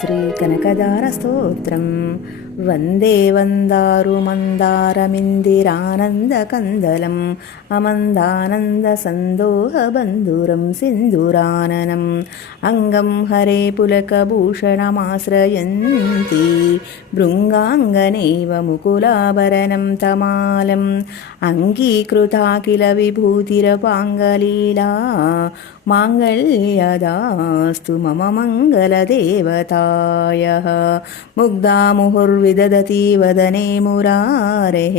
श्रीकनकदारस्तोत्रं वन्दे वन्दारुमन्दारमिन्दिरानन्दकन्दलम् अमन्दानन्दसन्दोहबन्धुरं सिन्दुराननम् अङ्गं हरे पुलकभूषणमाश्रयन्ति भृङ्गाङ्गनेव मुकुलाभरणं तमालम् अङ्गीकृता किल विभूतिरपाङ्गलीला माङ्गल्यदास्तु मम मङ्गलदेवतायः मुग्धा मुहुर्विदधति वदने मुरारेः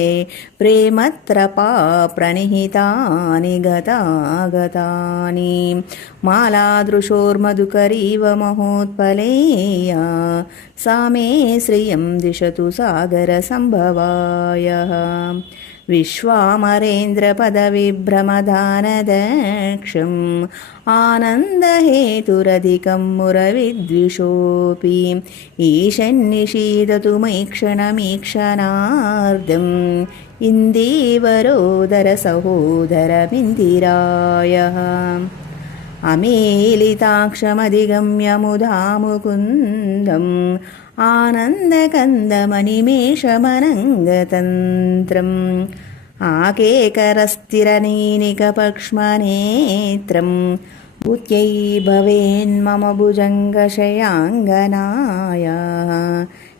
प्रेमत्रपा प्रणिहितानि गतागतानि मालादृशोर्मधुकरीव महोत्पलेया सा मे श्रियं दिशतु सागरसम्भवायः विश्वामरेन्द्रपदविभ्रमदानदक्षम् आनन्दहेतुरधिकं मुरविद्विषोऽपि ईशन्निषीदतु मैक्षणमीक्षणार्धम् इन्दीवरोदरसहोदरमिन्दिरायः अमीलिताक्षमधिगम्य मुधा मुकुन्दम् आनन्दकन्दमनिमेषमनङ्गतन्त्रम् आकेकरस्थिरनैनिकपक्ष्मनेत्रम् भूत्यै भवेन्मम भुजङ्गशयाङ्गनाया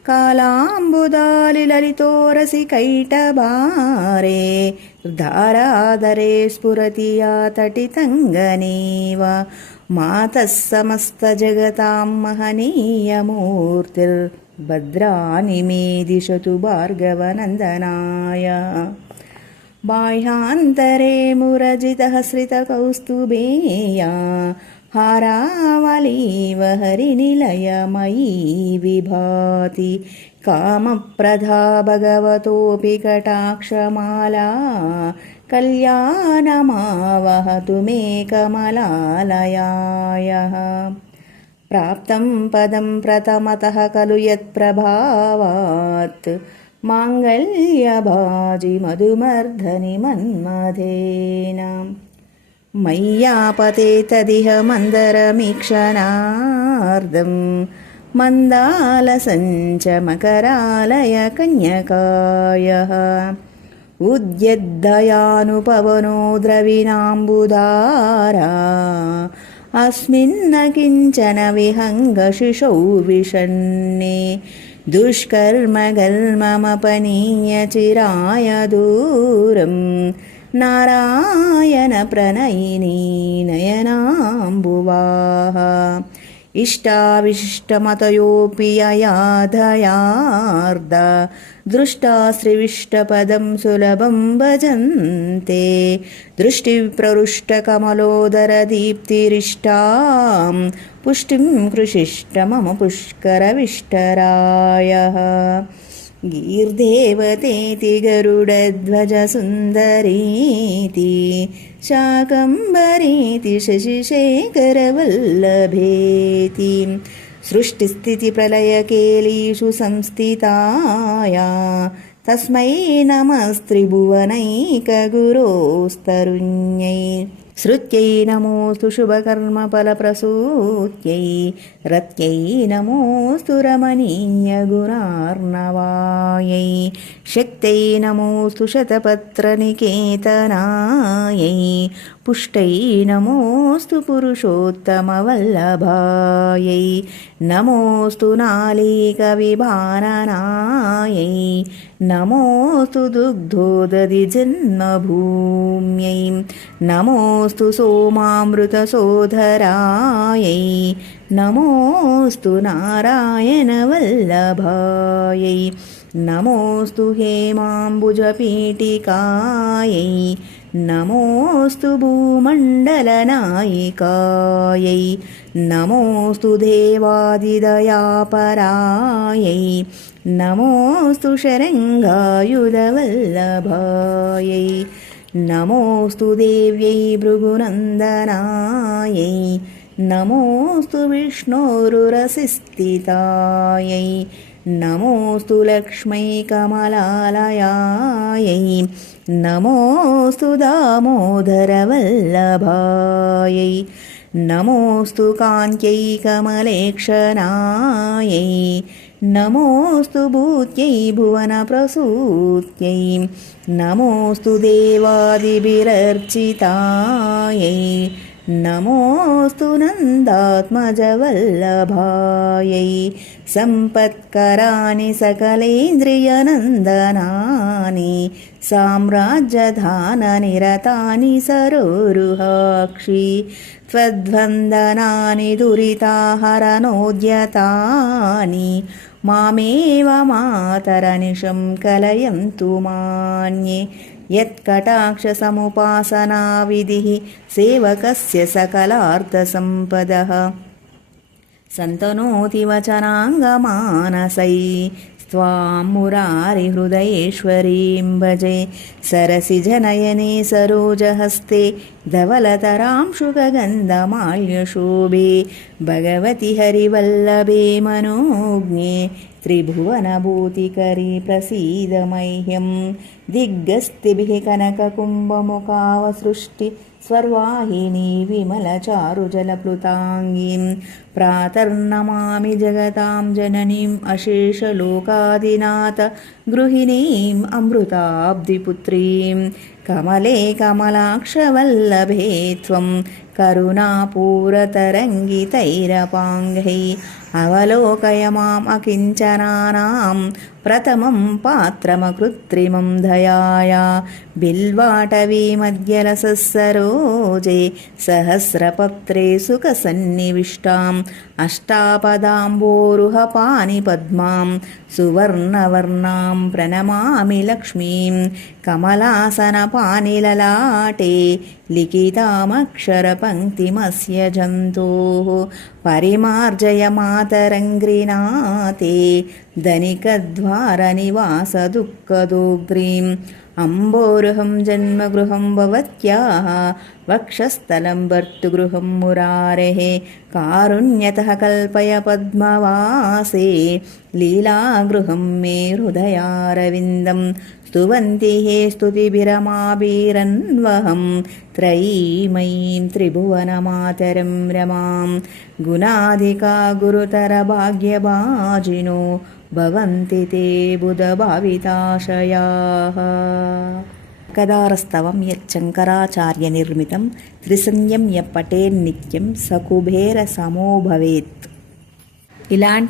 कालाम्बुदालिललितोरसिकैटभारे धाराधरे स्फुरति या तटितङ्गनेव मातः समस्तजगतां महनीयमूर्तिर्भद्राणि मे दिशतु भार्गवनन्दनाय बाह्यान्तरे मुरजितः श्रितकौस्तुभेया हारावलीव हरिनिलयमयी विभाति कामप्रधा भगवतोऽपि कटाक्षमाला कल्याणमावहतु मे कमलालयायः प्राप्तं पदं प्रथमतः खलु यत्प्रभावात् माङ्गल्यभाजि मधुमर्धनि मन्मथेन मय्यापते तदिह मन्दरमीक्षणार्धं मन्दालसञ्च मकरालय कन्यकायः उद्यद्दयानुपवनो द्रविणाम्बुधारा अस्मिन्न किञ्चन विहङ्गशिशौ विषण्णे दुष्कर्मगल्ममपनीय चिराय दूरं नारायणप्रणयिनी नयनाम्बुवाः इष्टाविशिष्टमतयोऽपि ययाधयार्ध दृष्टा श्रीविष्टपदं सुलभं भजन्ते दृष्टिप्ररुष्टकमलोदरदीप्तिरिष्टां पुष्टिं कृषिष्ट मम पुष्करविष्टरायः गीर्देवतेति गरुडध्वजसुन्दरीति शाकम्भरीति शशिशेखरवल्लभेति सृष्टिस्थितिप्रलयकेलीषु संस्थिताया तस्मै नमस्त्रिभुवनैकगुरोस्तरुण्यै श्रुत्यै नमोऽस्तु शुभकर्मफलप्रसूत्यै रत्यै नमोऽस्तु रमणीयगुणार्णवायै शक्त्यै नमोऽस्तु शतपत्रनिकेतनायै पुष्टै नमोऽस्तु पुरुषोत्तमवल्लभायै नमोऽस्तु नालीकविभाननायै नमोऽस्तु दुग्धोदधिजन्मभूम्यै नमोऽस्तु सोमामृतसोदरायै नमोऽस्तु नारायणवल्लभायै नमोऽस्तु हेमाम्बुजपीठिकायै नमोऽस्तु भूमण्डलनायिकायै नमोऽस्तु देवादिदयापरायै नमोऽस्तु शरङ्गायुधवल्लभायै नमोऽस्तु देव्यै भृगुनन्दनायै नमोऽस्तु विष्णोरुरसिस्थितायै नमोऽस्तु लक्ष्मै कमलालयायै नमोऽस्तु दामोदरवल्लभायै नमोऽस्तु कान्त्यै कमलेक्षणायै नमोऽस्तु भूत्यै भुवनप्रसूत्यै नमोऽस्तु देवादिभिरर्चितायै नमोऽस्तु नन्दात्मजवल्लभायै सम्पत्कराणि सकलेन्द्रियनन्दनानि साम्राज्यधाननिरतानि सरोरुहाक्षि त्वद्वन्दनानि दुरिताहरनोद्यतानि मामेव मातरनिशं कलयन्तु मान्ये यत्कटाक्षसमुपासनाविधिः सेवकस्य सकलार्थसम्पदः सन्तनोति वचनाङ्गमानसै त्वां मुरारिहृदयेश्वरीं भजे सरसिजनयने सरोजहस्ते धवलतरां शुकगन्धमाल्यशोभे भगवति हरिवल्लभे मनोज्ञे त्रिभुवनभूतिकरी प्रसीद मह्यं दिग्गस्तिभिः कनककुम्भमुखावसृष्टि स्वर्वाहिनी विमलचारुजलप्लुताङ्गीं प्रातर्नमामि जगतां जननीम् अशेषलोकादिनाथ गृहिणीम् अमृताब्धिपुत्रीं कमले कमलाक्षवल्लभे त्वं करुणापूरतरङ्गितैरपाङ्गैः अवलोकय माम् अकिञ्चनानां प्रथमं पात्रमकृत्रिमं दयाया बिल्वाटवीमध्यलसरोजे सहस्रपत्रे सुखसन्निविष्टाम् अष्टापदाम्बोरुहपाणिपद्मां सुवर्णवर्णां प्रणमामि लक्ष्मीं कमलासनपाणिललाटे लिखितामक्षरपङ्क्तिमस्य जन्तोः परिमार्जय मातरङ्घ्रिनाथे धनिकद्वारनिवासदुःखदोग्रीम् अम्बोरुहं जन्मगृहं भवत्याः वक्षस्थलं भर्तृगृहं मुरारेः कारुण्यतः कल्पय पद्मवासे लीलागृहं मे हृदयारविन्दं स्तुवन्ति हे स्तुतिभिरमाभिरन्वहं त्रयीमयीं त्रिभुवनमातरं रमां गुणाधिका गुरुतरभाग्यभाजिनो भवन्ति ते बुधभाविताशयाः कदारस्तवं यच्चङ्कराचार्यनिर्मितं त्रिसन्ध्यं यः पठेन्नित्यं स कुबेरसमो भवेत्। इलांటి